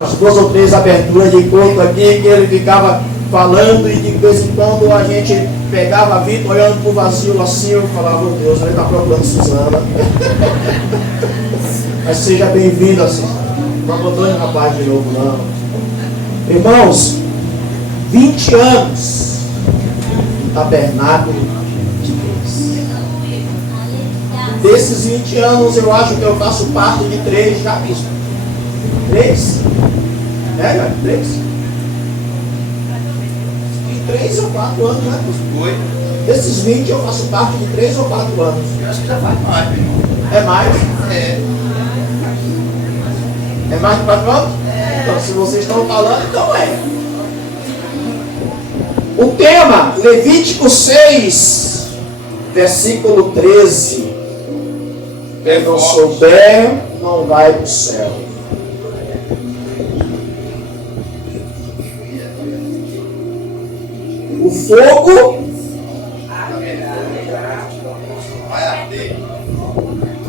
As 2 ou 3 aberturas de culto aqui, que ele ficava falando e de vez em quando a gente pegava a Vitor olhando para o vazio assim, eu falava, meu Deus, ele está procurando Suzana. Mas seja bem-vinda, Suzana. Não abandone o rapaz de novo, não. Irmãos, 20 anos no tabernáculo de Deus. Desses 20 anos, eu acho que eu faço parte de 3 já visto. 3? É, 3? De 3 ou 4 anos, né? Foi. Desses 20 eu faço parte de 3 ou 4 anos. Eu acho que já faz mais, meu irmão. É mais? É. É mais de 4 anos? Então, se vocês estão falando, então é. O tema, Levítico 6, versículo 13. Quem não souber, não vai para o céu. O fogo Vai arder.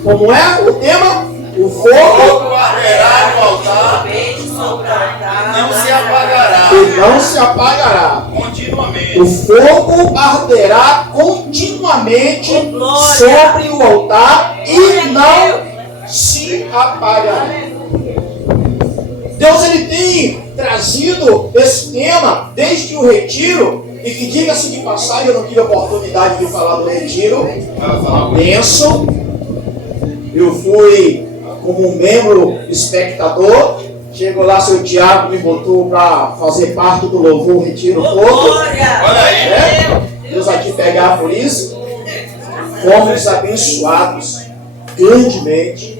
como é o tema? O fogo Fogo arderá no altar e não se apagará. e não se apagará. Continuamente. O fogo arderá continuamente sobre o altar e não se apagará. Deus ele tem trazido esse tema desde o retiro, e que diga-se de passagem, eu não tive a oportunidade de falar do retiro, benção. Eu fui como um membro espectador. Chegou lá, seu Tiago me botou para fazer parte do louvor retiro todo. Olha aí. Né? Deus vai te pegar por isso. Fomos abençoados grandemente.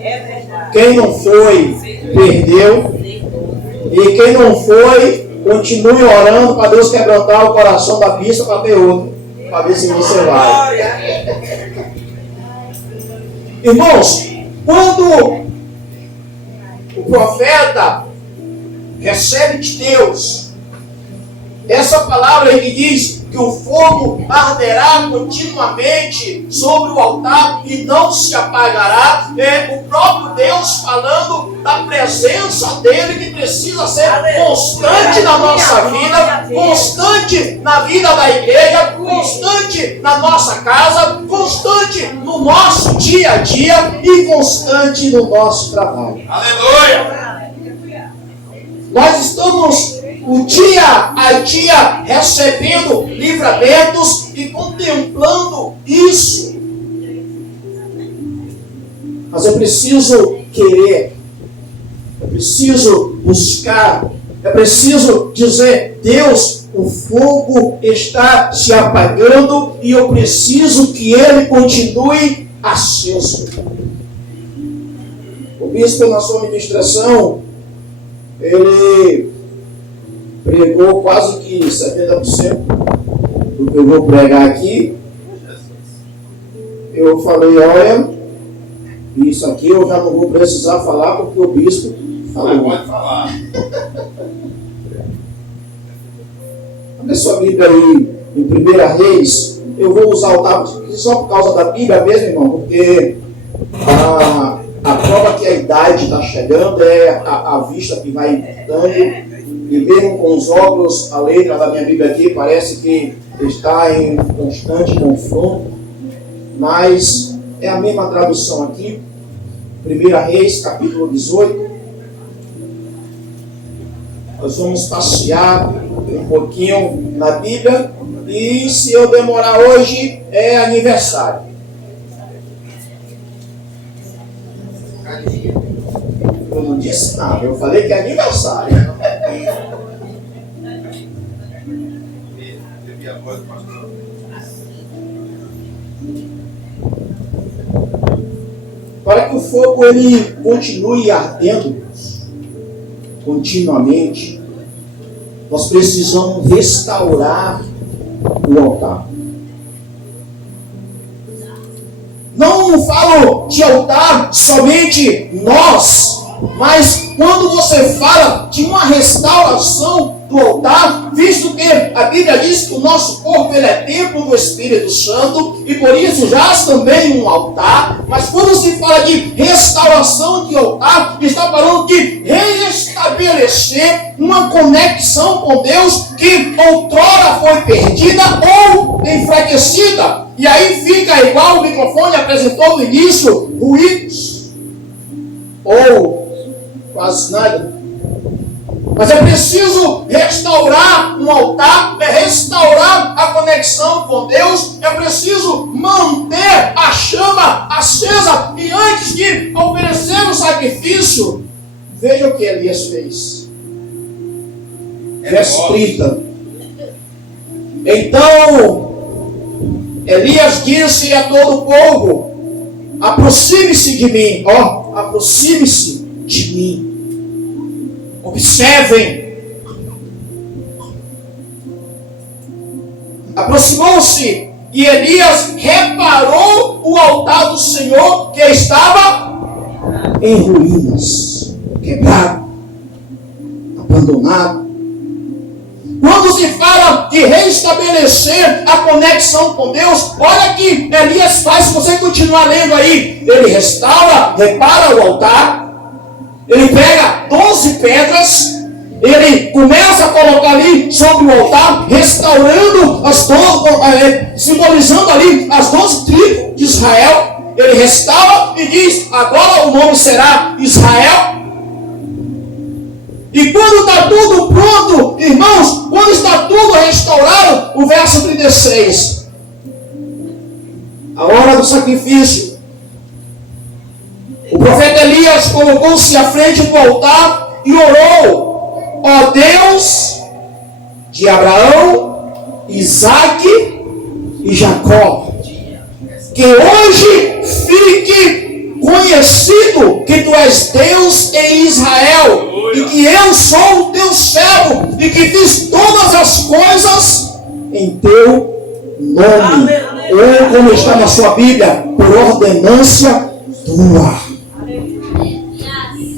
Quem não foi, perdeu. E quem não foi, continue orando para Deus quebrantar o coração da pista para ter outro. Para ver se você vai. Irmãos, quando o profeta recebe de Deus essa palavra que diz que o fogo arderá continuamente sobre o altar e não se apagará, é o próprio Deus falando da presença dele, que precisa ser constante na nossa vida, constante na vida da igreja, constante na nossa casa, constante no nosso dia a dia e constante no nosso trabalho. Aleluia. Nós estamos o dia a dia recebendo livramentos e contemplando isso. Mas eu preciso querer, eu preciso buscar, eu preciso dizer, Deus, o fogo está se apagando e eu preciso que ele continue aceso. O bispo, na sua ministração, ele pregou quase que 70% do que eu vou pregar aqui. Eu falei, olha, isso aqui eu já não vou precisar falar porque o bispo falou. Pode falar. Abre sua Bíblia aí em 1 Reis. Eu vou usar o tablet só por causa da Bíblia mesmo, irmão, porque a prova que a idade está chegando é a vista que vai dando. E mesmo com os óculos, a letra da minha Bíblia aqui parece que está em constante confronto, mas é a mesma tradução aqui. 1 Reis, capítulo 18. Nós vamos passear um pouquinho na Bíblia, e se eu demorar hoje, é aniversário. Eu não disse nada, eu falei que é aniversário. Para que o fogo ele continue ardendo continuamente, nós precisamos restaurar o altar. Não falo de altar somente nós, mas quando você fala de de uma restauração do altar, visto que a Bíblia diz que o nosso corpo ele é templo do Espírito Santo e por isso jaz também um altar. Mas quando se fala de restauração de altar, está falando de restabelecer uma conexão com Deus que outrora foi perdida ou enfraquecida. E aí fica igual o microfone apresentou no início, ruídos ou quase nada. Mas é preciso restaurar um altar, é restaurar a conexão com Deus, é preciso manter a chama acesa. E antes de oferecer o sacrifício, veja o que Elias fez. Verso 30. Então Elias disse a todo o povo: aproxime-se de mim, aproxime-se de mim. Observem. Aproximou-se e Elias reparou o altar do Senhor que estava em ruínas, quebrado, abandonado. Quando se fala de restabelecer a conexão com Deus, olha que Elias faz, se você continuar lendo aí, ele restaura, repara o altar. Ele pega 12 pedras, ele começa a colocar ali sobre o altar, restaurando simbolizando ali as 12 tribos de Israel. Ele restaura e diz: agora o nome será Israel. E quando está tudo pronto, irmãos, quando está tudo restaurado, o verso 36, a hora do sacrifício. O profeta Elias colocou-se à frente do altar e orou: ó Deus de Abraão, Isaque e Jacó, que hoje fique conhecido que tu és Deus em Israel, e que eu sou o teu servo, e que fiz todas as coisas em teu nome. Ou como está na sua Bíblia, por ordenância tua.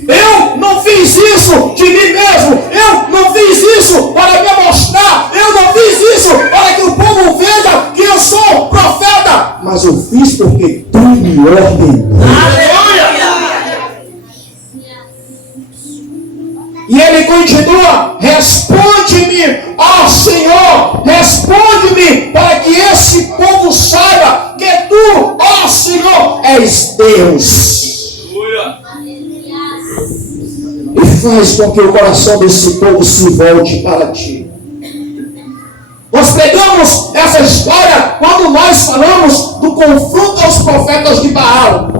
Eu não fiz isso de mim mesmo. Eu não fiz isso para me mostrar. Eu não fiz isso para que o povo veja que eu sou profeta. Mas eu fiz porque tu me ordenou. E ele continua: responde-me, ó Senhor, responde-me, para que esse povo saiba que tu, ó Senhor, és Deus. E faz com que o coração desse povo se volte para ti. Nós pegamos essa história quando nós falamos do confronto aos profetas de Baal.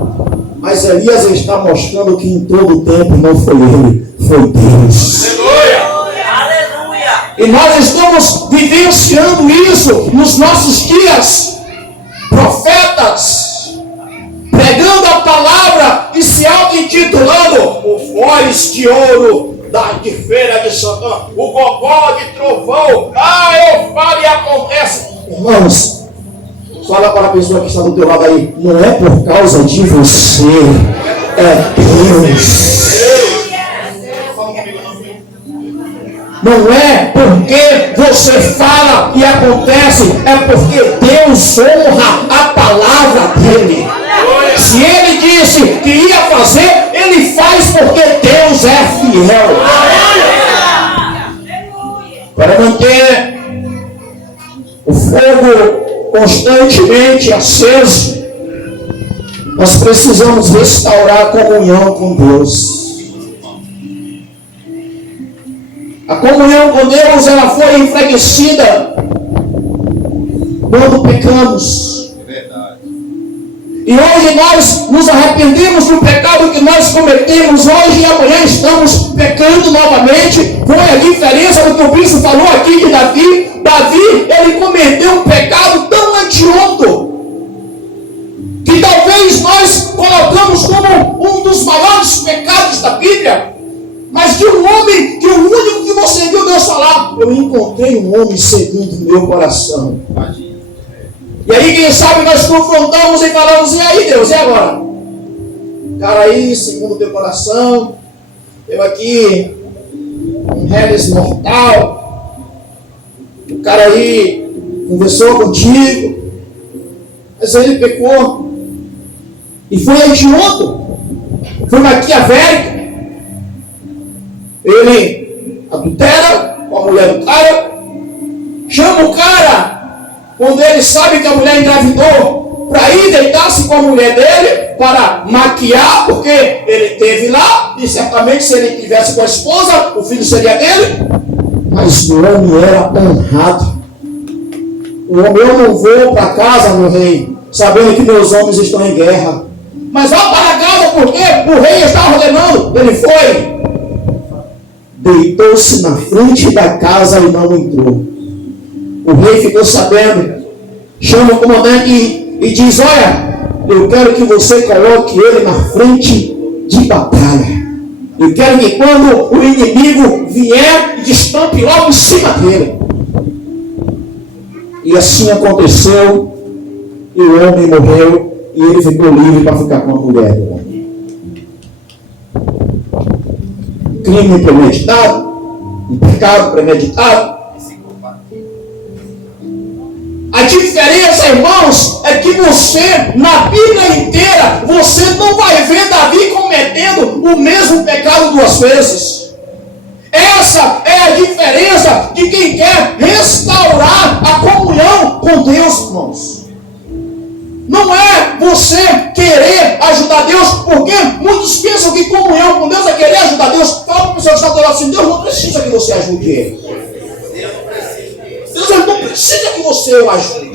Mas Elias está mostrando que em todo o tempo não foi ele, foi Deus. Aleluia! E nós estamos vivenciando isso nos nossos dias. Profetas pregando a palavra e se auto-intitulando o voz de ouro de feira de Santana, o gogó de trovão. Eu falo e acontece. Irmãos, fala para a pessoa que está do teu lado aí: não é por causa de você, é Deus. Não é porque você fala e acontece, é porque Deus honra a palavra dele. Se ele disse que ia fazer, ele faz porque Deus é fiel. Para manter o fogo constantemente aceso, nós precisamos restaurar a comunhão com Deus. A comunhão com Deus, ela foi enfraquecida quando pecamos. E hoje nós nos arrependemos do pecado que nós cometemos hoje, e amanhã estamos pecando novamente. Foi a diferença do que o bispo falou aqui de Davi. Davi, ele cometeu um pecado tão hediondo que talvez nós colocamos como um dos maiores pecados da Bíblia. Mas de um homem que o único que você viu Deus falar: eu encontrei um homem segundo o meu coração. E aí, quem sabe, nós confrontamos e falamos: e aí, Deus, e agora? Cara, aí, segundo o teu coração, eu aqui um Reles mortal. O cara aí conversou contigo, mas ele pecou. E foi hediondo. Foi maquiavélico. Ele adultera com a mulher do cara. Chama o cara, quando ele sabe que a mulher engravidou, para ir deitar-se com a mulher dele, para maquiar, porque ele teve lá, e certamente se ele tivesse com a esposa, o filho seria dele. Mas o homem era honrado. O homem, eu não vou para casa, meu rei, sabendo que meus homens estão em guerra. Mas vá para casa porque o rei está ordenando. Ele foi. Deitou-se na frente da casa e não entrou. O rei ficou sabendo. Chama o comandante e diz: olha, eu quero que você coloque ele na frente de batalha. Eu quero que quando o inimigo vier, destampe logo em cima dele. E assim aconteceu. E o homem morreu. E ele ficou livre para ficar com a mulher do homem. Crime premeditado, um pecado premeditado. A diferença, irmãos, é que você, na Bíblia inteira, você não vai ver Davi cometendo o mesmo pecado duas vezes. Essa é a diferença de quem quer restaurar a comunhão com Deus, irmãos. Não é você querer ajudar Deus, porque muitos pensam que comunhão com Deus é querer ajudar Deus. Fala para a pessoa que está do lado assim: Deus não precisa que você ajude Ele. Deus não precisa que você o ajude.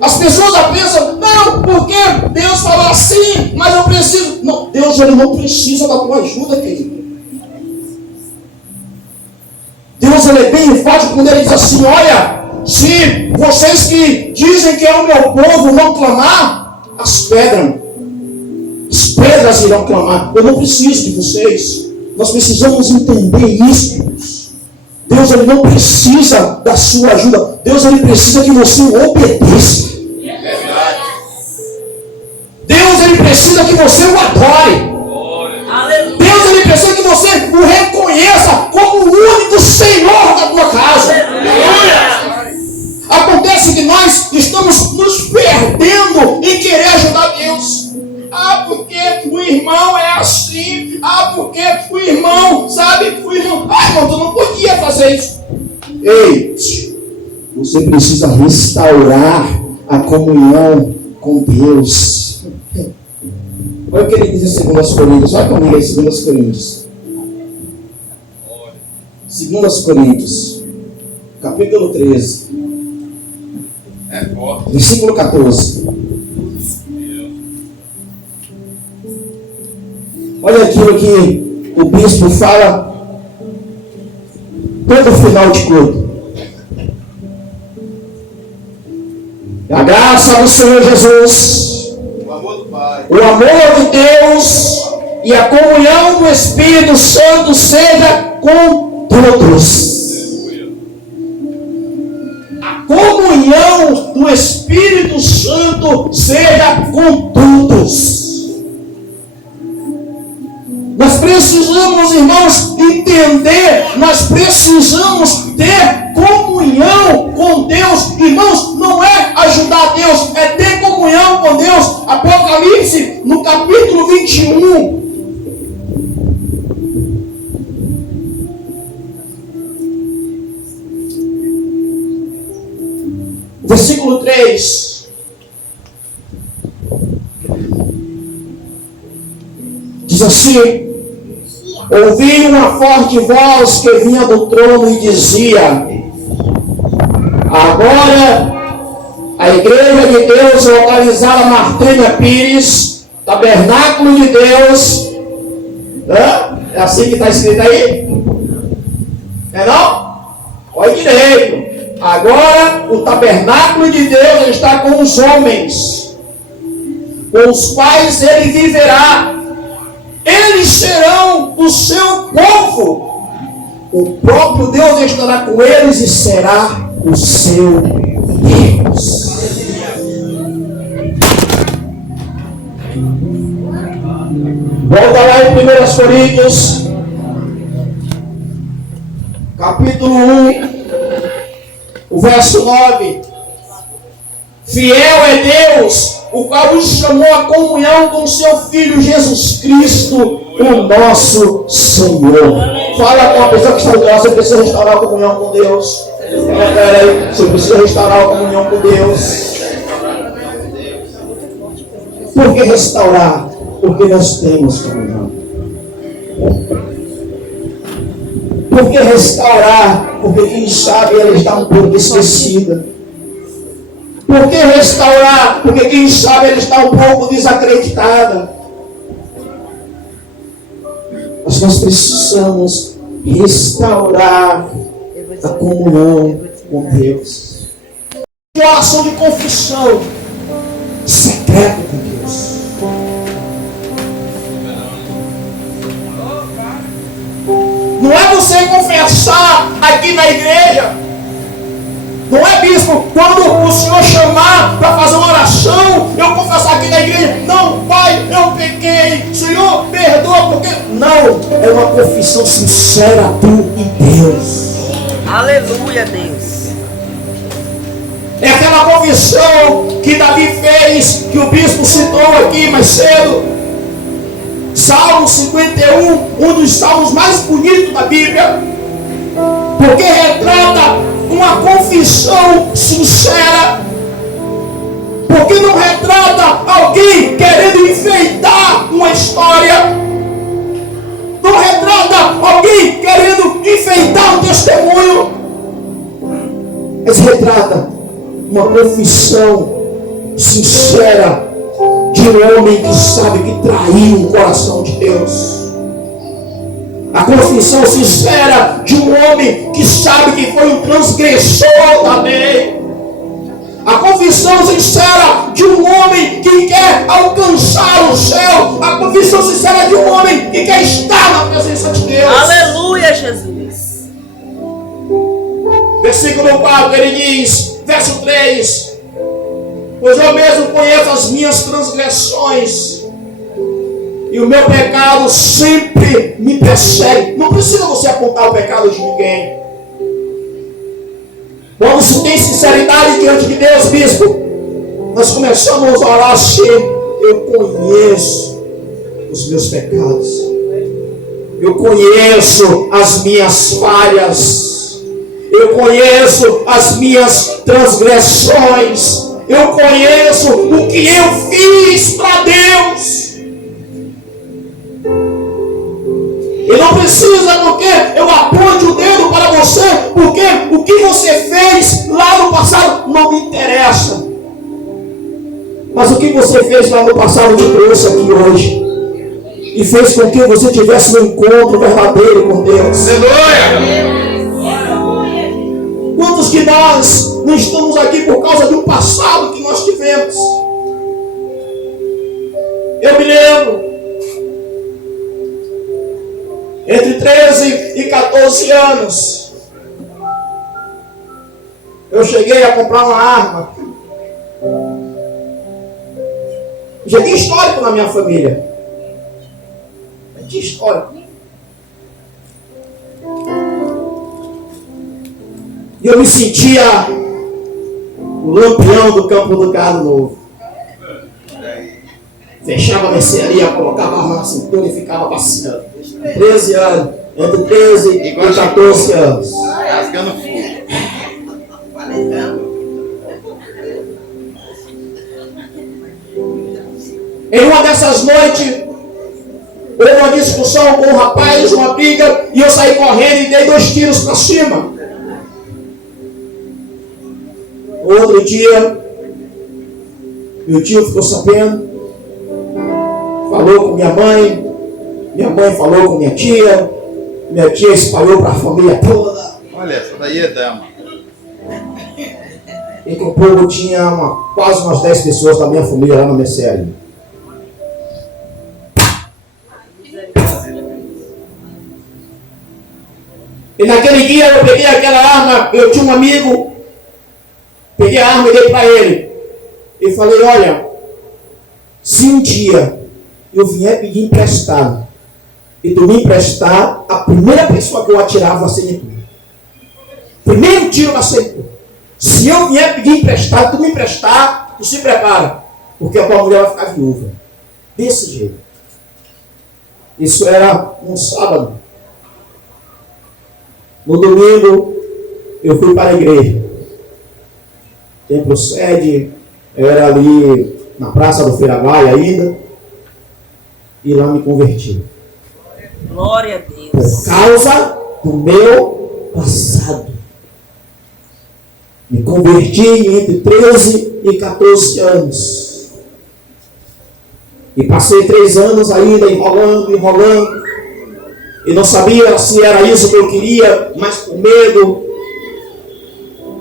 As pessoas já pensam: não, porque Deus falou assim, mas eu preciso. Não, Deus ele não precisa da tua ajuda, querido. Deus ele é bem enfático quando ele diz assim: olha, se vocês que dizem que é o meu povo vão clamar, as pedras irão clamar. Eu não preciso de vocês. Nós precisamos entender isso. Deus ele não precisa da sua ajuda. Deus ele precisa que você o obedeça. Deus ele precisa que você o adore. Deus ele precisa que você o reconheça como o único Senhor da tua casa. Acontece que nós estamos nos perdendo em querer ajudar Deus. Ah, porque o irmão é assim. Ah, porque o irmão, sabe? O irmão, irmão, tu não podia fazer isso. Ei, você precisa restaurar a comunhão com Deus. Olha o que ele diz em 2 Coríntios. Olha comigo aí, 2 Coríntios. 2 Coríntios, capítulo 13. Versículo 14. Olha aquilo que o bispo fala todo final de culto. A graça do Senhor Jesus, o amor do Pai, o amor de Deus e a comunhão do Espírito Santo seja com todos. Comunhão do Espírito Santo seja com todos. Nós precisamos, irmãos, entender, nós precisamos ter comunhão com Deus. Irmãos, não é ajudar Deus, é ter comunhão com Deus. Apocalipse, no capítulo 21. Versículo 3. Diz assim: ouvi uma forte voz que vinha do trono e dizia: agora a igreja de Deus localizada na Artêmia Pires, tabernáculo de Deus. É assim que está escrito aí? É não? Olha direito. Agora o tabernáculo de Deus está com os homens, com os quais ele viverá. Eles serão o seu povo. O próprio Deus estará com eles e será o seu Deus. Volta lá em 1 Coríntios, capítulo 1, o verso 9. Fiel é Deus, o qual nos chamou à comunhão com seu Filho Jesus Cristo, o nosso Senhor. Fala com a pessoa que está do lado, você precisa restaurar a comunhão com Deus. Peraí, você precisa restaurar a comunhão com Deus. Por que restaurar? Porque nós temos comunhão. Por que restaurar? Porque quem sabe ela está um pouco esquecida. Por que restaurar? Porque quem sabe ela está um pouco desacreditada. Mas nós precisamos restaurar a comunhão com Deus. Uma oração de confissão secreta com Deus. Não é você confessar aqui na igreja. Não é, bispo, quando o Senhor chamar para fazer uma oração, eu confessar aqui na igreja. Não, Pai, eu pequei. Senhor, perdoa, porque... Não, é uma confissão sincera a tu e Deus. Aleluia, Deus. É aquela confissão que Davi fez, que o bispo citou aqui mais cedo. Salmo 51, um dos salmos mais bonitos da Bíblia. Porque retrata uma confissão sincera. Porque não retrata alguém querendo enfeitar uma história. Não retrata alguém querendo enfeitar um testemunho. Mas retrata uma confissão sincera de um homem que sabe que traiu o coração de Deus. A confissão sincera de um homem que sabe que foi um transgressor da lei. A confissão sincera de um homem que quer alcançar o céu. A confissão sincera de um homem que quer estar na presença de Deus. Aleluia, Jesus. Versículo 4, ele diz, verso 3: pois eu mesmo conheço as minhas transgressões, e o meu pecado sempre me persegue. Não precisa você apontar o pecado de ninguém. Quando se tem sinceridade diante de Deus, bispo, nós começamos a orar assim: eu conheço os meus pecados, eu conheço as minhas falhas, eu conheço as minhas transgressões, eu conheço o que eu fiz para Deus. E não precisa porque eu aponte o dedo para você, porque o que você fez lá no passado não me interessa. Mas o que você fez lá no passado te trouxe aqui hoje e fez com que você tivesse um encontro verdadeiro com Deus. Quantos de nós não estamos aqui por causa de um passado que nós tivemos? Eu me lembro, entre 13 e 14 anos, eu cheguei a comprar uma arma. Já tinha histórico na minha família. Já tinha histórico. E eu me sentia o lampião do campo do gado novo. Fechava a mercearia, colocava a arma na cintura e ficava passeando. 13 anos, entre 13 e 14 anos. Rasgando fogo. Em uma dessas noites, houve uma discussão com um rapaz, uma briga, e eu saí correndo e dei 2 tiros para cima. Outro dia, meu tio ficou sabendo, falou com minha mãe falou com minha tia espalhou para a família toda. Olha, essa daí é dama. E com pouco tinha quase umas 10 pessoas da minha família lá na mercearia. E naquele dia eu peguei aquela arma, eu tinha um amigo, peguei a arma e dei para ele. E falei: olha, se um dia eu vier pedir emprestado, e tu me emprestar, a primeira pessoa que eu atirar vai ser tu. Primeiro tiro vai ser: se eu vier pedir emprestado, tu me emprestar, tu se prepara, porque a tua mulher vai ficar viúva. Desse jeito. Isso era um sábado. No domingo, eu fui para a igreja. Templo sede, era ali na Praça do Feiragai ainda. E lá me converti. Glória a Deus. Por causa do meu passado. Me converti entre 13 e 14 anos. E passei 3 anos ainda enrolando. E não sabia se era isso que eu queria, mas com medo.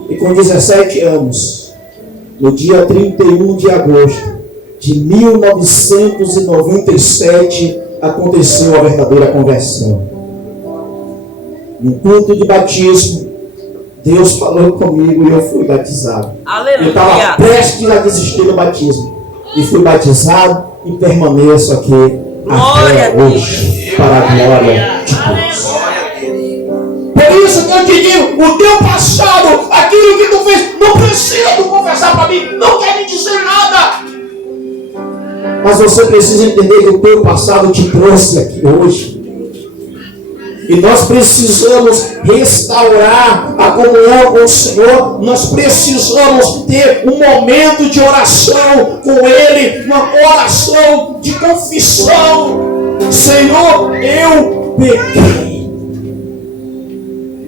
E com 17 anos, no dia 31 de agosto de 1997, aconteceu a verdadeira conversão. No culto de batismo, Deus falou comigo e eu fui batizado. Aleluia. Eu estava prestes a desistir do batismo. E fui batizado e permaneço aqui Glória até hoje, para a glória de Deus. Por isso que eu te digo, o teu passado, aquilo que tu fez, não precisa tu confessar para mim, não quer me dizer nada. Mas você precisa entender que o teu passado te trouxe aqui hoje. E nós precisamos restaurar a comunhão com o Senhor. Nós precisamos ter um momento de oração com Ele, uma oração de confissão. Senhor, eu pequei,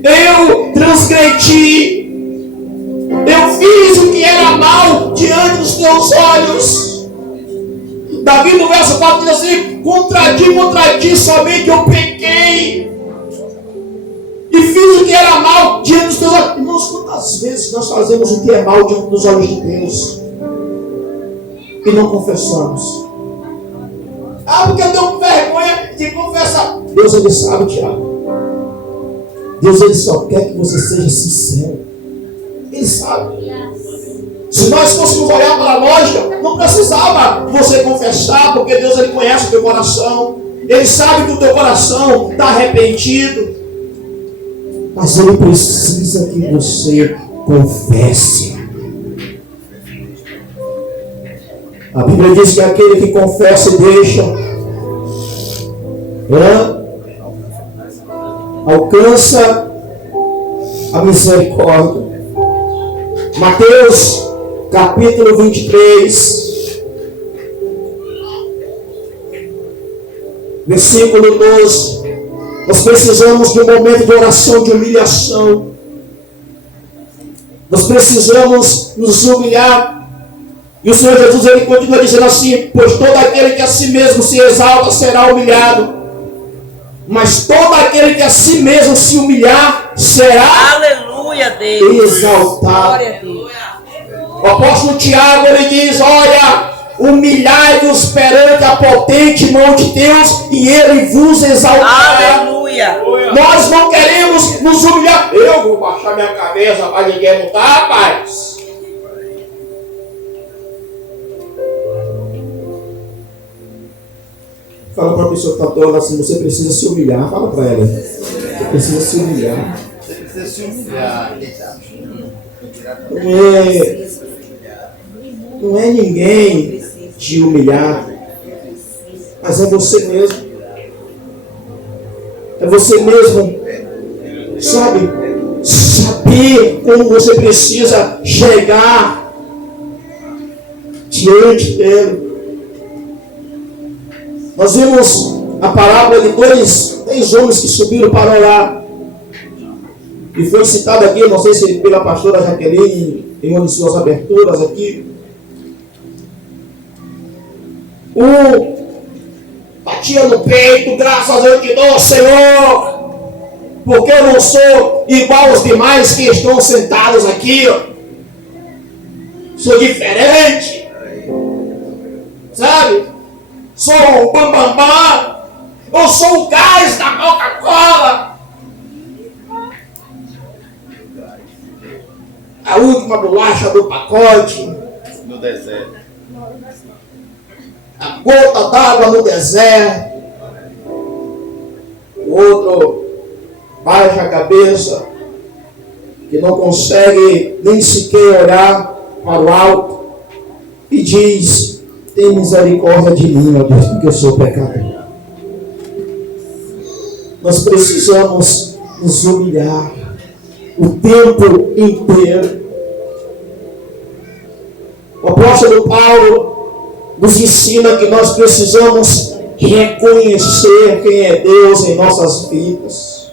eu transgredi, eu fiz o que era mal diante dos teus olhos. Davi no verso 4 diz assim: contra ti somente eu pequei e fiz o que era mal diante dos teus olhos. Irmãos, quantas vezes nós fazemos o que é mal diante dos olhos de Deus e não confessamos? Porque eu tenho vergonha de confessar. Deus, Ele sabe, Tiago. Deus, Ele só quer que você seja sincero. Ele sabe. Se nós fôssemos olhar para a lógica, não precisava você confessar, porque Deus, Ele conhece o teu coração. Ele sabe que o teu coração está arrependido. Mas Ele precisa que você confesse. A Bíblia diz que aquele que confessa e deixa alcança a misericórdia. Mateus capítulo 23, versículo 12. Nós precisamos de um momento de oração, de humilhação. Nós precisamos nos humilhar. E o Senhor Jesus, Ele continua dizendo assim: pois todo aquele que a si mesmo se exalta será humilhado, mas todo aquele que a si mesmo se humilhar será, aleluia, Deus, exaltado. Glória a Deus. O apóstolo Tiago, ele diz: olha, humilhai-vos perante a potente mão de Deus e Ele vos exaltará. Aleluia. Nós não queremos nos humilhar. Eu vou baixar minha cabeça para ninguém lutar, rapaz. Fala para a pessoa que está toda assim: você precisa se humilhar. Fala para ela: você precisa se humilhar. Você precisa se humilhar. Não é ninguém te humilhar, mas é você mesmo. É você mesmo, sabe? Saber como você precisa chegar diante dele. Nós vimos a parábola de dois homens que subiram para orar. E foi citado aqui, não sei se pela pastora Jaqueline, em uma de suas aberturas aqui. Um batia no peito: graças a Deus te dou, Senhor, porque eu não sou igual aos demais que estão sentados aqui. Sou diferente, sabe? Sou o bambambam, eu sou o gás da Coca-Cola, a última bolacha do pacote, No deserto. a gota d'água no deserto. O outro baixa a cabeça que não consegue nem sequer olhar para o alto e diz: tem misericórdia de mim, ó Deus, porque eu sou pecador. Nós precisamos nos humilhar o tempo inteiro. O apóstolo Paulo nos ensina que nós precisamos reconhecer quem é Deus em nossas vidas.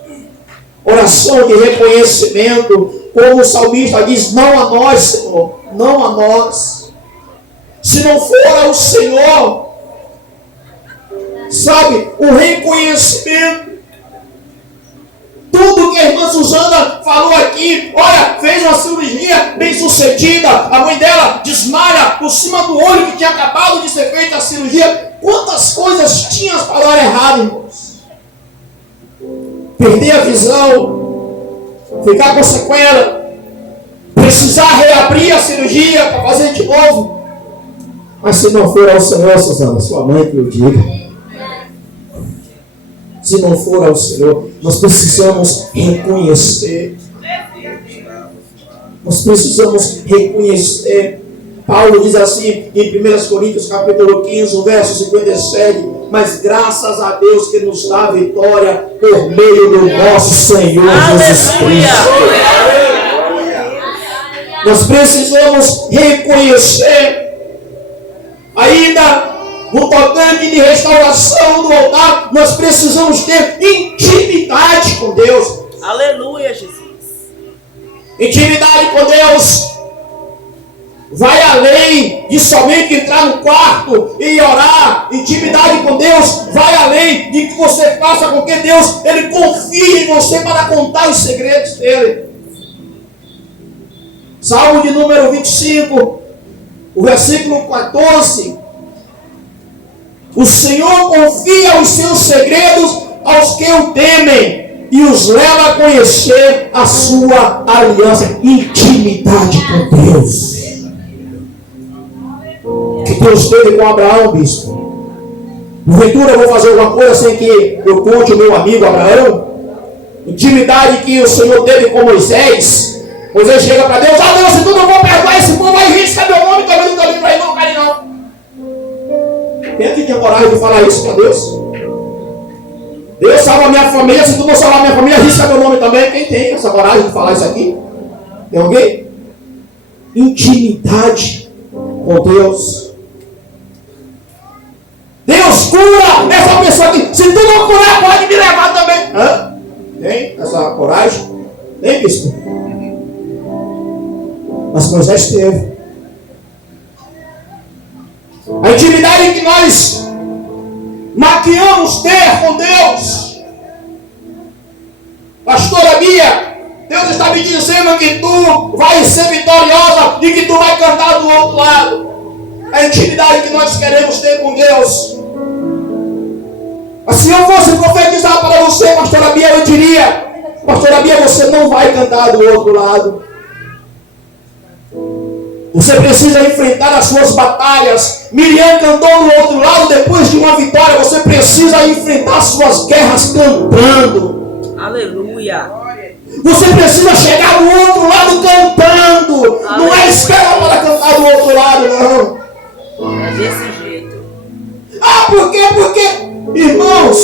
Oração de reconhecimento, como o salmista diz: não a nós, Senhor, não a nós. Se não for ao Senhor, sabe, o reconhecimento. Tudo que a irmã Suzana falou aqui, olha, fez uma cirurgia bem sucedida, a mãe dela desmaia por cima do olho que tinha acabado de ser feita a cirurgia. Quantas coisas tinham para dar errado, irmãos? Perder a visão, ficar com sequela, precisar reabrir a cirurgia para fazer de novo. Mas se não for ao Senhor, Suzana, sua mãe que o diga. Se não for ao Senhor, nós precisamos reconhecer. Nós precisamos reconhecer. Paulo diz assim em 1 Coríntios capítulo 15, verso 57: mas graças a Deus que nos dá vitória por meio do nosso Senhor Jesus Cristo. Nós precisamos reconhecer. Ainda no tocante de restauração do altar, nós precisamos ter intimidade com Deus. Aleluia, Jesus. Intimidade com Deus vai além de somente entrar no quarto e orar. Intimidade com Deus vai além de que você faça com que Deus Ele confie em você para contar os segredos dele. Salmo de número 25, o versículo 14. O Senhor confia os seus segredos aos que o temem e os leva a conhecer a sua aliança. Intimidade com Deus. Que Deus teve com Abraão, bispo. Porventura eu vou fazer alguma coisa sem que eu conte o meu amigo Abraão? Intimidade que o Senhor teve com Moisés. Moisés chega para Deus: ah, Deus, se tu não vou perdoar esse povo, aí risca meu nome também no caminho para ele, não cai não. Quem aqui tinha coragem de falar isso para Deus? Deus salva a minha família, se tu não salvar a minha família, risca meu nome também. Quem tem essa coragem de falar isso aqui? Tem alguém? Intimidade com Deus. Deus cura essa pessoa aqui. Se tu não curar, pode me levar também. Hã? Tem essa coragem? Tem, bispo? Mas Moisés teve. A intimidade que nós maquiamos ter com Deus. Pastora Bia, Deus está me dizendo que tu vai ser vitoriosa e que tu vai cantar do outro lado. A intimidade que nós queremos ter com Deus. Mas se eu fosse profetizar para você, pastora Bia, eu diria: pastora Bia, você não vai cantar do outro lado. Você precisa enfrentar as suas batalhas. Miriam cantou do outro lado depois de uma vitória. Você precisa enfrentar as suas guerras cantando. Aleluia. Você precisa chegar do outro lado cantando. Aleluia. Não é espera para cantar do outro lado, não. É desse jeito. Ah, por quê? Porque, irmãos,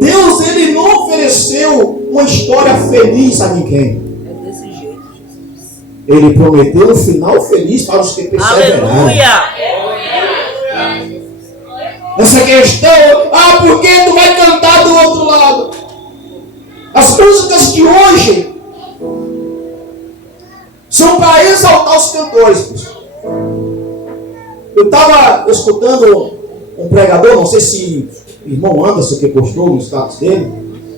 Deus Ele não ofereceu uma história feliz a ninguém. Ele prometeu um final feliz para os que perseveraram. Aleluia! Essa questão, ah, por que tu vai cantar do outro lado? As músicas de hoje são para exaltar os cantores. Eu estava escutando um pregador, não sei se o irmão Anderson que postou no status dele,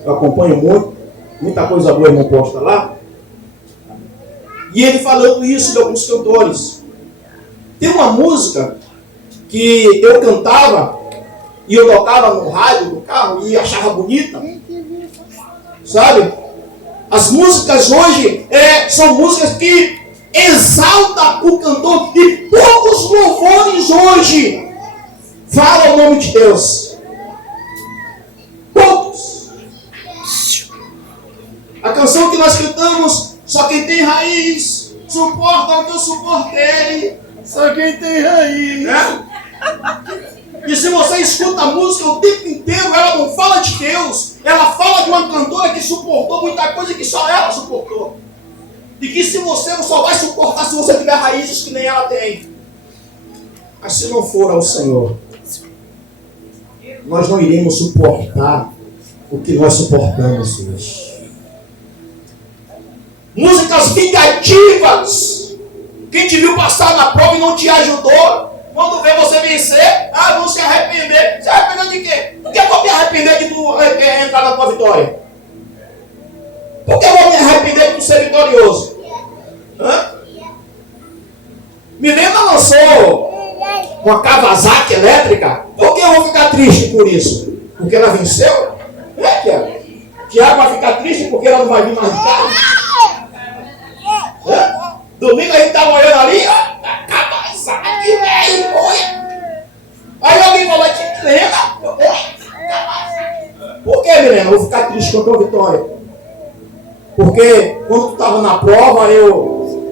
eu acompanho muita coisa boa o irmão posta lá. E ele falando isso de alguns cantores. Tem uma música que eu cantava e eu tocava no rádio do carro e achava bonita. Sabe? As músicas hoje são músicas que exaltam o cantor. E poucos louvores hoje falam o nome de Deus. Poucos. A canção que nós cantamos, só quem tem raiz suporta o que eu suportei. Só quem tem raiz. Né? E se você escuta a música o tempo inteiro, ela não fala de Deus. Ela fala de uma cantora que suportou muita coisa que só ela suportou. E que se você só vai suportar se você tiver raízes que nem ela tem. Mas se não for ao Senhor, nós não iremos suportar o que nós suportamos hoje. Músicas vingativas. Quem te viu passar na prova e não te ajudou, quando vê você vencer, vão se arrepender. Se arrependeu de quê? Por que eu vou me arrepender de tu entrar na tua vitória? Por que eu vou me arrepender de tu ser vitorioso? Menina lançou uma Kawasaki elétrica. Por que eu vou ficar triste por isso? Porque ela venceu? Tiago vai ficar triste porque ela não vai vir mais de carro? Domingo a gente estava olhando ali, Kawasaki, velho, aí alguém falou, te lembra? Por que, menina? Eu vou ficar triste com a tua vitória. Porque quando tu estava na prova, eu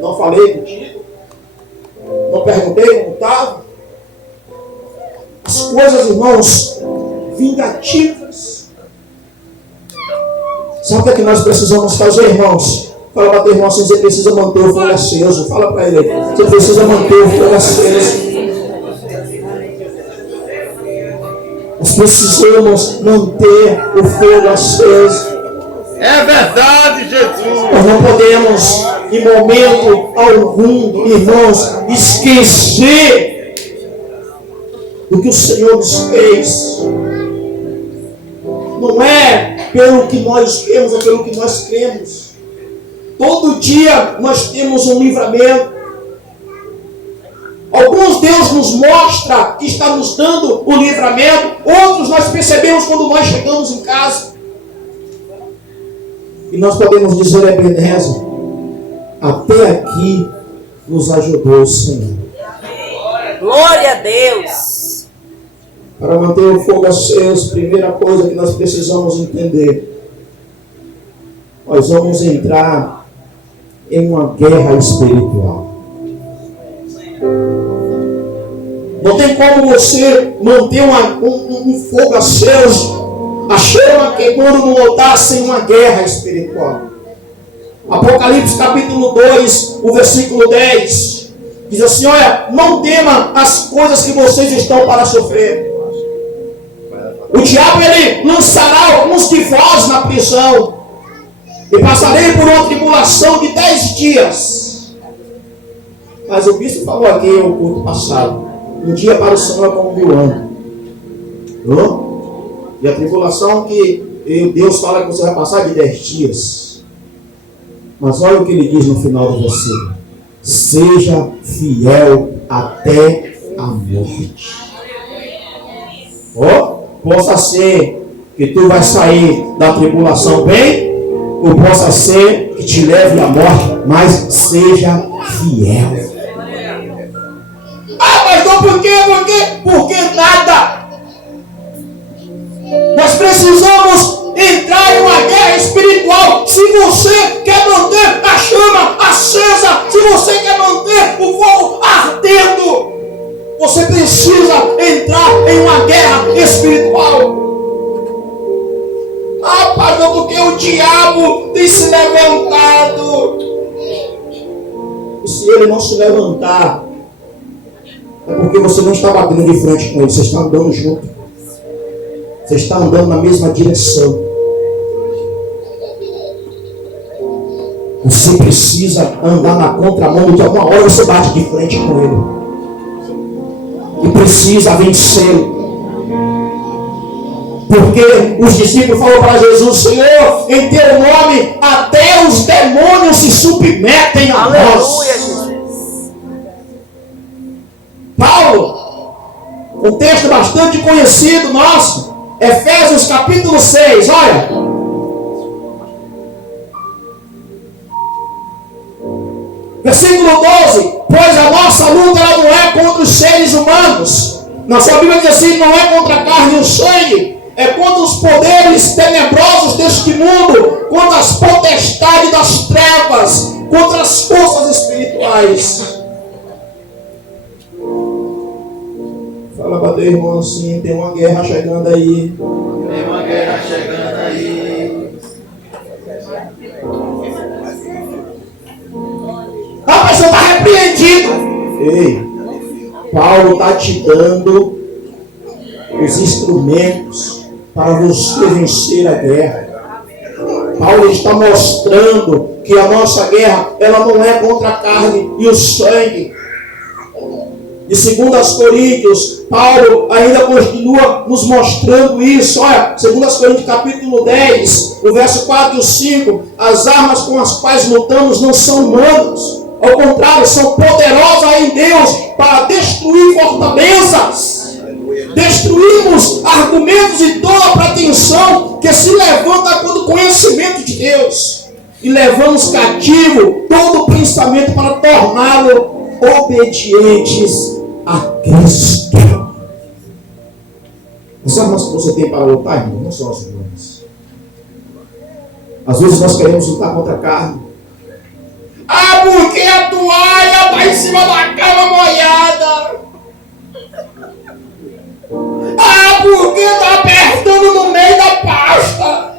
não falei contigo, não perguntei como estava. As coisas, irmãos, vingativas. Sabe o que é que nós precisamos fazer, irmãos? Fala para teu irmão assim, você precisa manter o fogo aceso. Fala para ele, você precisa manter o fogo aceso. Nós precisamos manter o fogo aceso. É verdade, Jesus. Nós não podemos, em momento algum, irmãos, esquecer do que o Senhor nos fez. Não é pelo que nós vemos, é pelo que nós cremos. Todo dia nós temos um livramento. Alguns Deus nos mostra que está nos dando o livramento. Outros nós percebemos quando nós chegamos em casa. E nós podemos dizer, Ebenezer, até aqui nos ajudou o Senhor. Glória a Deus. Para manter o fogo aceso, primeira coisa que nós precisamos entender. Nós vamos entrar em uma guerra espiritual. Não tem como você manter um fogo aceso, a chama queimando no altar sem uma guerra espiritual. Apocalipse capítulo 2, o versículo 10, diz assim, olha, não tema as coisas que vocês estão para sofrer. O diabo, ele lançará alguns de vós na prisão, e passarei por uma tribulação de 10 dias. Mas o bispo falou aqui no culto passado, um dia para o Senhor é como 1000 anos. E a tribulação que Deus fala que você vai passar de 10 dias. Mas olha o que ele diz no final do versículo. Seja fiel até a morte. Possa ser que tu vai sair da tribulação bem, ou possa ser que te leve à morte, mas seja fiel. Mas não por quê? Porque nada. Nós precisamos entrar em uma guerra espiritual. Se você quer manter a chama acesa, se você quer manter o fogo ardendo, você precisa entrar em uma guerra espiritual. Pastor, porque o diabo tem se levantado. E se ele não se levantar, é porque você não está batendo de frente com ele, você está andando junto. Você está andando na mesma direção. Você precisa andar na contramão, de alguma hora você bate de frente com ele. E precisa vencê-lo. Porque os discípulos falaram para Jesus, Senhor, em teu nome até os demônios se submetem a nós. Aleluia, Jesus. Paulo, um texto bastante conhecido nosso, Efésios capítulo 6, olha. Versículo 12, pois a nossa luta ela não é contra os seres humanos. Na sua Bíblia diz assim, não é contra a carne e o sangue, é contra os poderes tenebrosos deste contra as forças espirituais. Fala para teu irmão assim, tem uma guerra chegando aí. Tem uma guerra chegando aí. A pessoa está repreendida. Ei, Paulo está te dando os instrumentos para você vencer a guerra. Paulo está mostrando que a nossa guerra, ela não é contra a carne e o sangue. E 2 Coríntios, Paulo ainda continua nos mostrando isso. Olha, 2 Coríntios capítulo 10, o verso 4 e 5. As armas com as quais lutamos não são humanas. Ao contrário, são poderosas em Deus para destruir fortalezas. Destruímos argumentos e toda pretensão que se levanta contra o conhecimento de Deus. E levamos cativo todo pensamento para torná-lo obedientes a Cristo. As armas que você tem para lutar, irmão, não são as humanas. Às vezes nós queremos lutar contra a carne. Ah, porque a toalha está em cima da cama molhada. Ah, porque está apertando no meio da pasta.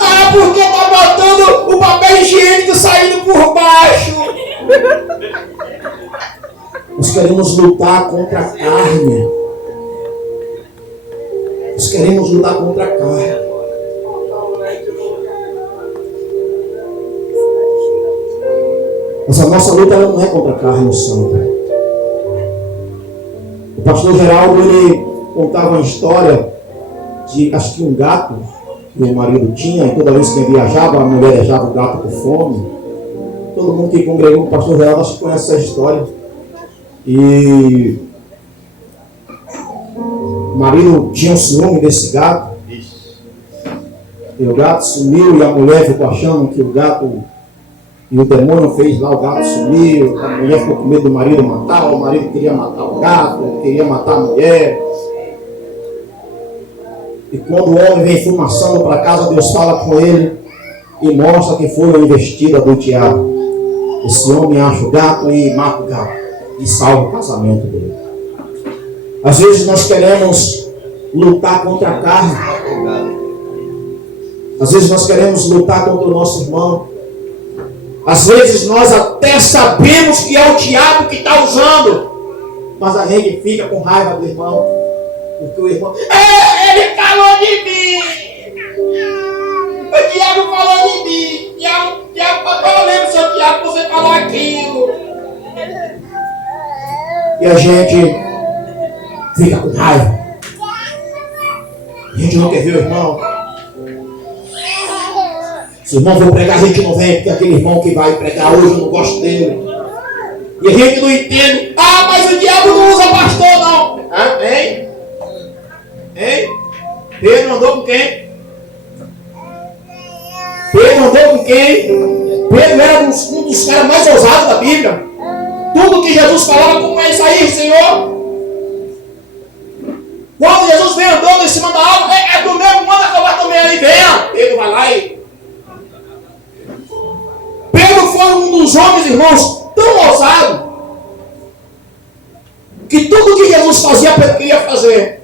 Ah, porque está botando o papel higiênico saindo por baixo. Nós queremos lutar contra a carne. Nós queremos lutar contra a carne. Mas a nossa luta ela não é contra a carne e o sangue. O pastor Geraldo, ele contava uma história de, acho que um gato que o marido tinha, e toda vez que ele viajava, a mulher deixava o gato com fome. Todo mundo que congregou com o pastor Geraldo acho que conhece essa história. E o marido tinha um ciúme desse gato. E o gato sumiu e a mulher ficou achando que o gato... E o demônio fez lá, o gato sumiu, a mulher ficou com medo do marido matar, o marido queria matar o gato, queria matar a mulher. E quando o homem vem fumaçando para casa, Deus fala com ele e mostra que foi uma investida do diabo. Esse homem acha o gato e mata o gato e salva o casamento dele. Às vezes nós queremos lutar contra a carne. Às vezes nós queremos lutar contra o nosso irmão. Às vezes nós até sabemos que é o diabo que está usando, mas a gente fica com raiva do irmão, porque o irmão, ele falou de mim, o diabo falou de mim, eu lembro, seu diabo, você falou aquilo, e a gente fica com raiva, a gente não quer ver o irmão. Se o irmão for pregar, a gente não vem, porque aquele irmão que vai pregar hoje, eu não gosto dele. E a gente não entende. Ah, mas o diabo não usa pastor, não. Ah, hein? Hein? Pedro andou com quem? Pedro andou com quem? Pedro era um dos caras mais ousados da Bíblia. Tudo que Jesus falava, como é isso aí, Senhor? Quando Jesus vem andando em cima da água, é do mesmo, manda que eu vá também ali, venha. Pedro vai lá e... Pedro foi um dos homens, irmãos, tão ousado, que tudo que Jesus fazia, Pedro queria fazer.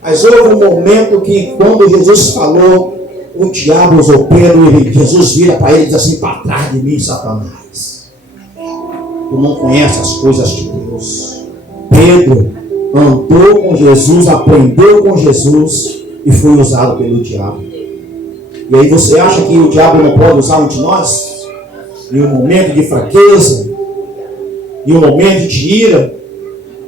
Mas houve um momento que, quando Jesus falou, o diabo usou Pedro e Jesus vira para ele e diz assim: para trás de mim, Satanás. Tu não conhece as coisas de Deus. Pedro andou com Jesus, aprendeu com Jesus e foi usado pelo diabo. E aí você acha que o diabo não pode usar um de nós? Em um momento de fraqueza, em um momento de ira.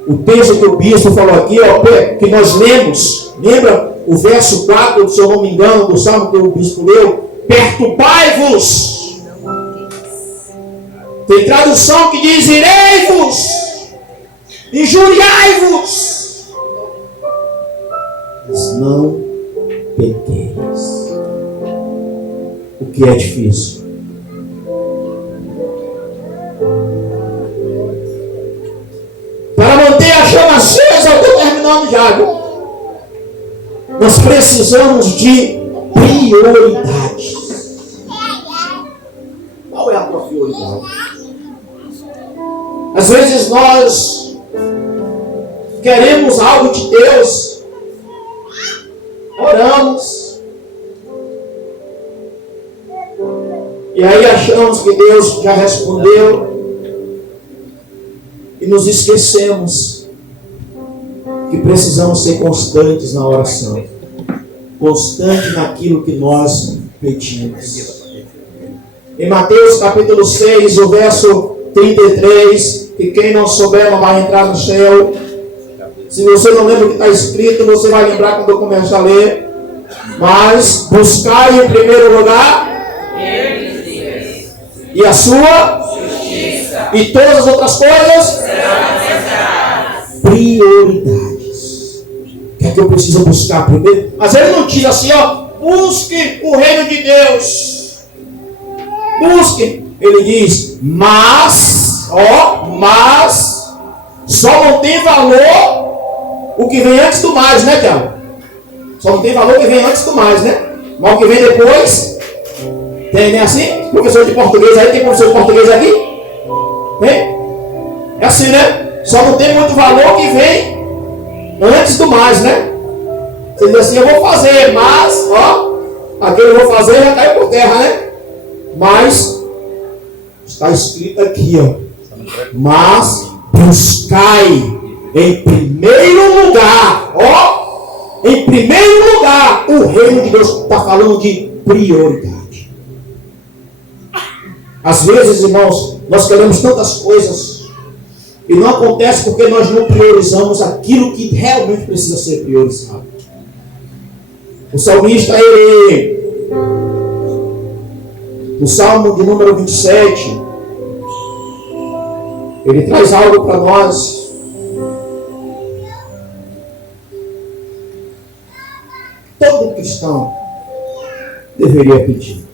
O texto que o bispo falou aqui, ó, que nós lemos, lembra o verso 4, se eu não me engano, do salmo que o bispo leu? Perturbai-vos. Tem tradução que diz: irei-vos, injuriai-vos, mas não pequeis. O que é difícil? Para manter a chama acesa, eu estou terminando já, viu? Nós precisamos de prioridades. Qual é a tua prioridade? Às vezes nós queremos algo de Deus, oramos, e aí achamos que Deus já respondeu e nos esquecemos que precisamos ser constantes na oração, constante naquilo que nós pedimos. Em Mateus capítulo 6, o verso 33, que quem não souber não vai entrar no céu. Se você não lembra o que está escrito, você vai lembrar quando eu começar a ler. Mas buscai em primeiro lugar e a sua justiça, e todas as outras coisas serão acrescentadas. Prioridades. O que é que eu preciso buscar primeiro? Mas ele não diz assim, ó, busque o reino de Deus. Busque. Ele diz, mas só não tem valor o que vem antes do mais, né, Tiago? Só não tem valor o que vem antes do mais, né? Mas o que vem depois, tem, né, assim? Professor de português aí, tem professor de português aqui? Tem? É assim, né? Só não tem muito valor o que vem antes do mais, né? Você diz assim, eu vou fazer, mas, aquele eu vou fazer já caiu por terra, né? Mas está escrito aqui, mas buscai em primeiro lugar, em primeiro lugar, o reino de Deus. Está falando de prioridade. Às vezes, irmãos, nós queremos tantas coisas e não acontece porque nós não priorizamos aquilo que realmente precisa ser priorizado. O salmista, no Salmo de número 27, ele traz algo para nós. Todo cristão deveria pedir.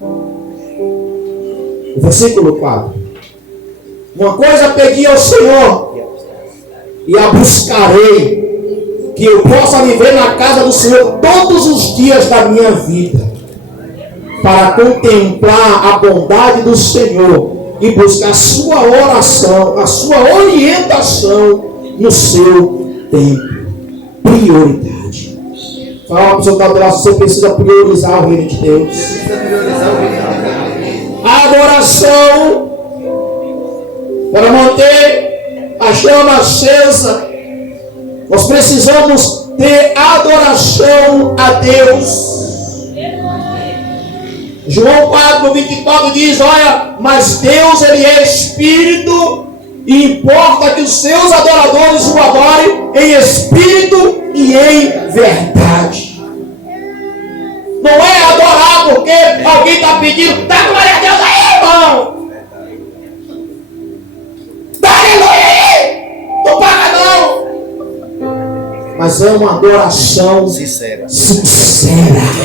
O versículo 4. Uma coisa pedi ao Senhor e a buscarei, que eu possa viver na casa do Senhor todos os dias da minha vida, para contemplar a bondade do Senhor e buscar a sua oração, a sua orientação no seu tempo. Prioridade. Fala para a pessoa que está do lado, você precisa priorizar o reino de Deus. A adoração, para manter a chama acesa, nós precisamos ter adoração a Deus. João 4:24 diz, olha, mas Deus, ele é Espírito, e importa que os seus adoradores o adorem em Espírito e em verdade. Não é adorar porque alguém está pedindo, dá glória a Deus aí, irmão. Dá aleluia aí. Não paga não. Mas é uma adoração sincera. É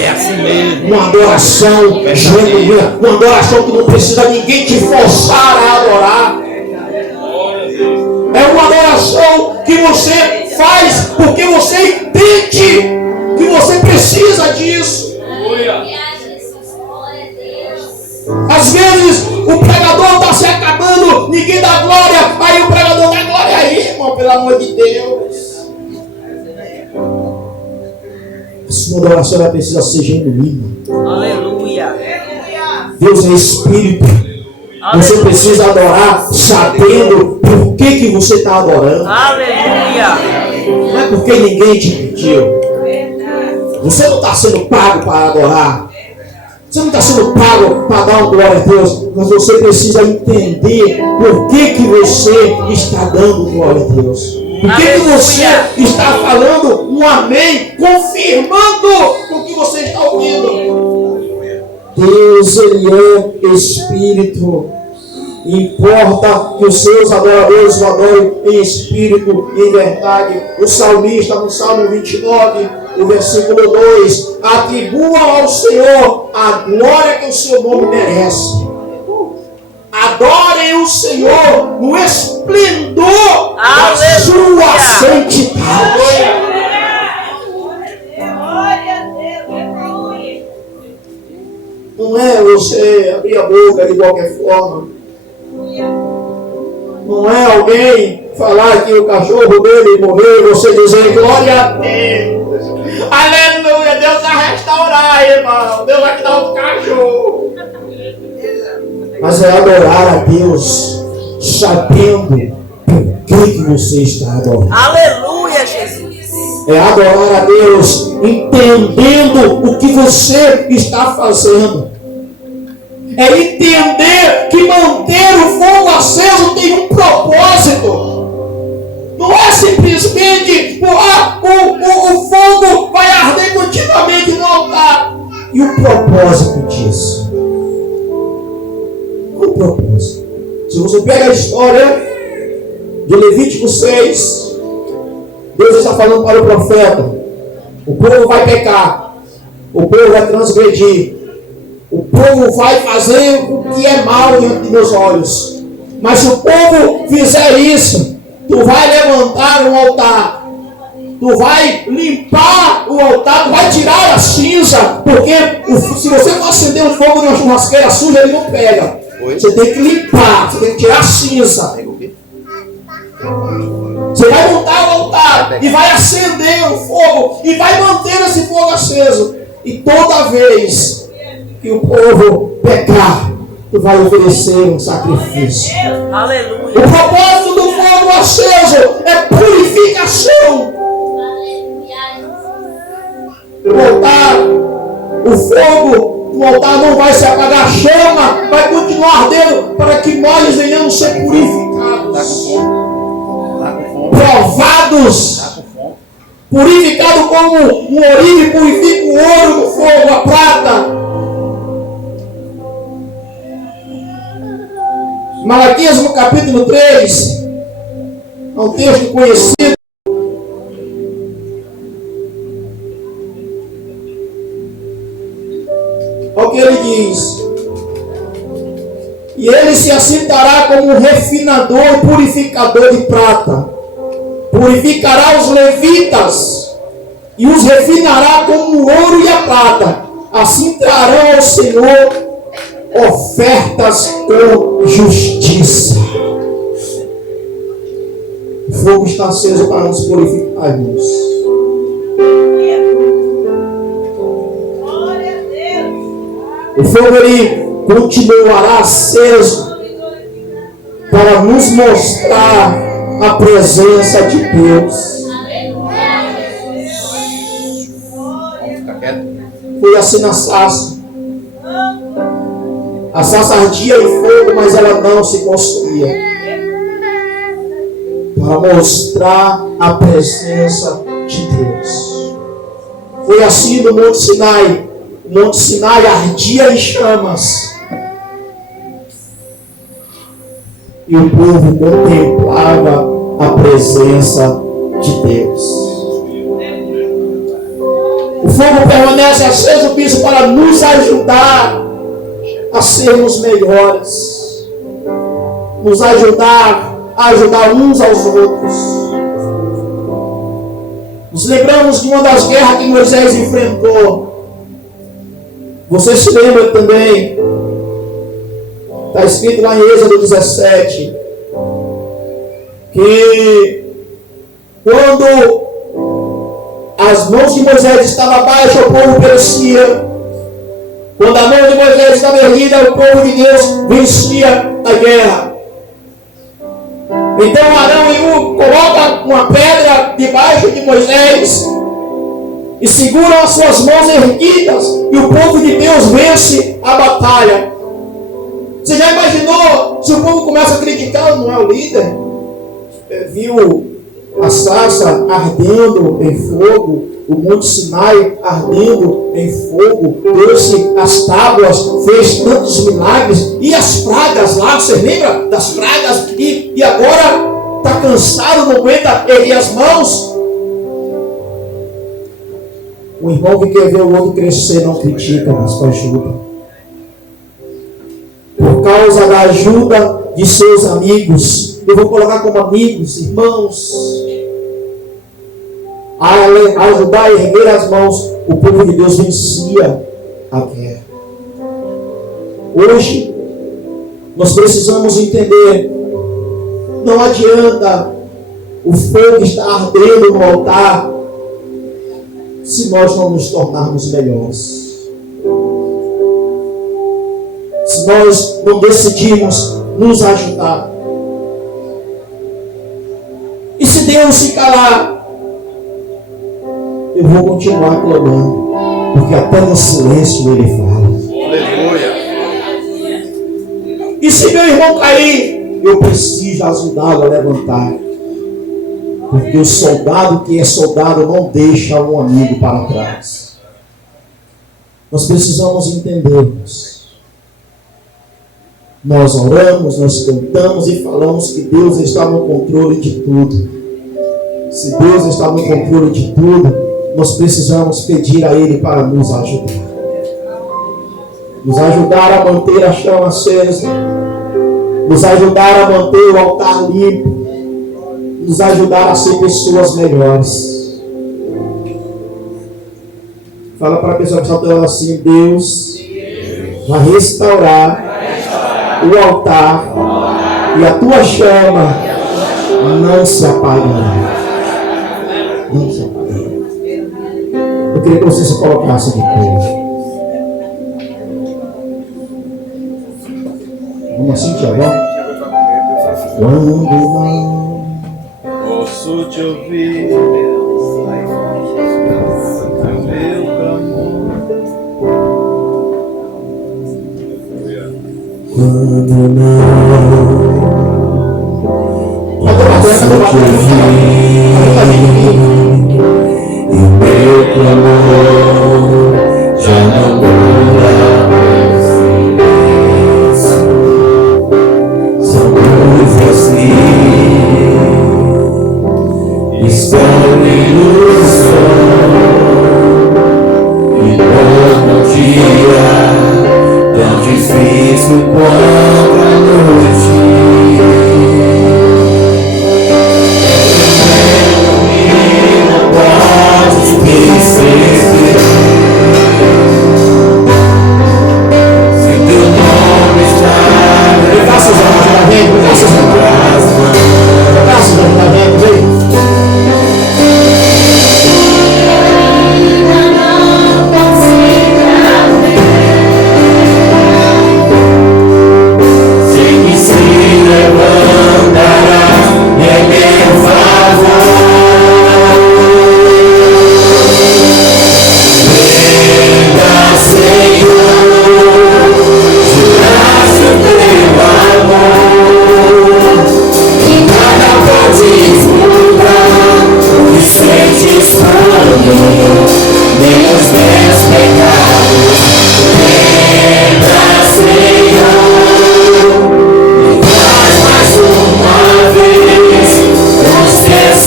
assim mesmo. Uma adoração genuína. Uma adoração que não precisa ninguém te forçar a adorar. É uma adoração que você faz porque você entende que você precisa disso. Às vezes o pregador está se acabando, ninguém dá glória, aí o pregador dá glória aí, irmão, pelo amor de Deus. A sua adoração precisa ser genuína. Aleluia. Deus é Espírito. Você precisa adorar sabendo por que você está adorando. Aleluia. Não é porque ninguém te pediu. Você não está sendo pago para adorar. Você não está sendo pago para dar uma glória a Deus. Mas você precisa entender por que você está dando glória a Deus. Por que você está falando um amém, confirmando o que você está ouvindo. Deus, ele é Espírito. Importa que os seus adoradores o adorem em espírito e em verdade. O salmista, no Salmo 29, o versículo 2, atribua ao Senhor a glória que o seu nome merece. Adorem o Senhor no esplendor da sua santidade. boca de qualquer forma. Não é alguém falar que o cachorro dele morreu e você dizer glória a Deus. Aleluia, Deus vai restaurar, irmão. Deus vai te dar outro cachorro. Mas é adorar a Deus sabendo por que você está adorando. Aleluia, Jesus. É adorar a Deus entendendo o que você está fazendo. É entender que manter o fogo aceso tem um propósito. Não é simplesmente o fogo vai arder continuamente no altar. E o propósito disso? Qual o propósito? Se você pega a história de Levítico 6, Deus está falando para o profeta: o povo vai pecar, o povo vai transgredir, o povo vai fazer o que é mal diante de meus olhos. Mas se o povo fizer isso, tu vai levantar um altar, tu vai limpar o altar, tu vai tirar a cinza, porque se você for acender um fogo numa churrasqueira suja, ele não pega. Você tem que limpar, você tem que tirar a cinza. Você vai montar o altar e vai acender o fogo e vai manter esse fogo aceso. E toda vez que o povo pecar, tu vai oferecer um sacrifício. Aleluia. O propósito do fogo aceso é purificação. O fogo no altar não vai se apagar, a chama vai continuar ardendo para que nós venhamos ser purificados. Provados. Purificado como um ourive purifica o ouro do fogo, a prata. Malaquias no capítulo 3, é um texto conhecido. Olha o que ele diz: e ele se assentará como um refinador e purificador de prata, purificará os levitas e os refinará como o ouro e a prata. Assim trarão ao Senhor ofertas com justiça. O fogo está aceso para nos purificarmos. O fogo ele continuará aceso para nos mostrar a presença de Deus. Foi assim na sarça. A sarça ardia em fogo, mas ela não se consumia. Para mostrar a presença de Deus. Foi assim no Monte Sinai. O Monte Sinai ardia em chamas. E o povo contemplava a presença de Deus. O fogo permanece aceso, bispo, para nos ajudar a sermos melhores, nos ajudar a ajudar uns aos outros. Nos lembramos de uma das guerras que Moisés enfrentou. Você se lembra também? Está escrito lá em Êxodo 17 que quando as mãos de Moisés estavam baixas, o povo perecia. Quando a mão de Moisés estava erguida, o povo de Deus vencia a guerra. Então Arão coloca uma pedra debaixo de Moisés e seguram as suas mãos erguidas, e o povo de Deus vence a batalha. Você já imaginou se o povo começa a criticar, não é o líder? Viu a sarça ardendo em fogo, o Monte Sinai ardendo em fogo, trouxe as tábuas, fez tantos milagres, e as pragas lá, você lembra das pragas? E agora está cansado, não aguenta erguer as mãos. O irmão que quer ver o outro crescer não critica, mas ajuda. Por causa da ajuda de seus amigos, eu vou colocar como amigos, irmãos, a ajudar a erguer as mãos, o povo de Deus vencia a guerra. Hoje, Nós precisamos entender, não adianta o fogo estar ardendo no altar se nós não nos tornarmos melhores. Se nós não decidirmos nos ajudar. E se Deus se calar, eu vou continuar clamando, porque até no silêncio Ele fala. Aleluia. E se meu irmão cair, eu preciso ajudá-lo a levantar. Porque o soldado que é soldado não deixa um amigo para trás. Nós precisamos entendermos. Nós oramos, nós cantamos e falamos que Deus está no controle de tudo. Se Deus está no controle de tudo, nós precisamos pedir a Ele para nos ajudar. Nos ajudar a manter a chama acesa. Nos ajudar a manter o altar limpo. Nos ajudar a ser pessoas melhores. Fala para a pessoa que está falando assim: Deus vai restaurar o altar e a tua chama não se apagará. Não se apagará. Eu queria que você se colocasse de pé. Vamos assim, Tiago? Quando não Posso te ouvir, meu clamor. Quando não posso te ouvir, e o meu clamor já não muda. São coisas que estão em ilusão, e todo dia tão difícil quanto a noite. E não podes me esquecer. Se teu nome está me faça os olhos da rede, me faça os olhos da rede, vem.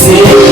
See